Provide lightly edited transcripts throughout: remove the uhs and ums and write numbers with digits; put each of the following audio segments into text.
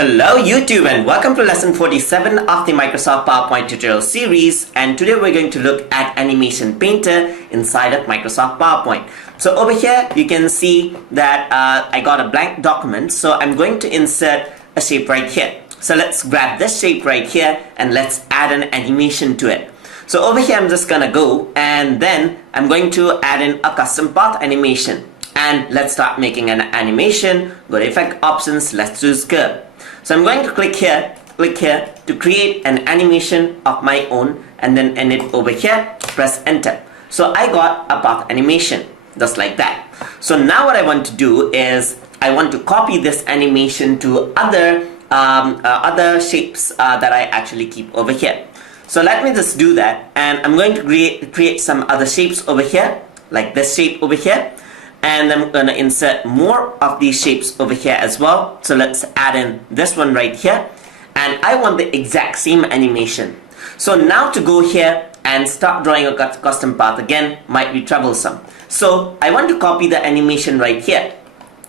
Hello YouTube and welcome to lesson 47 of the Microsoft PowerPoint tutorial series, and today we're going to look at Animation Painter inside of Microsoft PowerPoint. So over here you can see that I got a blank document, so I'm going to insert a shape right here. So let's grab this shape right here and let's add an animation to it. So over here I'm just gonna go and then I'm going to add in a custom path animation. And let's start making an animation. Go to effect options, let's choose curve. So I'm going to click here to create an animation of my own and then end it over here, press enter. So I got a path animation just like that. So now what I want to do is I want to copy this animation to other shapes that I actually keep over here. So let me just do that, and I'm going to create some other shapes over here, like this shape over here. And I'm going to insert more of these shapes over here as well. So let's add in this one right here. And I want the exact same animation. So now to go here and start drawing a custom path again might be troublesome. So I want to copy the animation right here.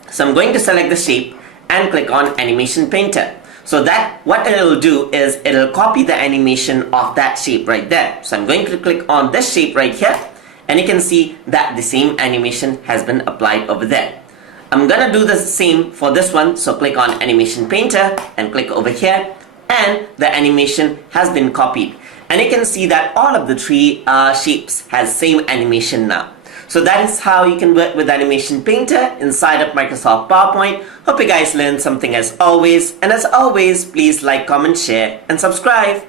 So I'm going to select the shape and click on Animation Painter. So that what it will do is it will copy the animation of that shape right there. So I'm going to click on this shape right here. And you can see that the same animation has been applied over there. I'm gonna do the same for this one, so click on Animation Painter and click over here, and the animation has been copied. And you can see that all of the three shapes has same animation now. So that is how you can work with Animation Painter inside of Microsoft PowerPoint. Hope you guys learned something as always, and as always, please like, comment, share, and subscribe.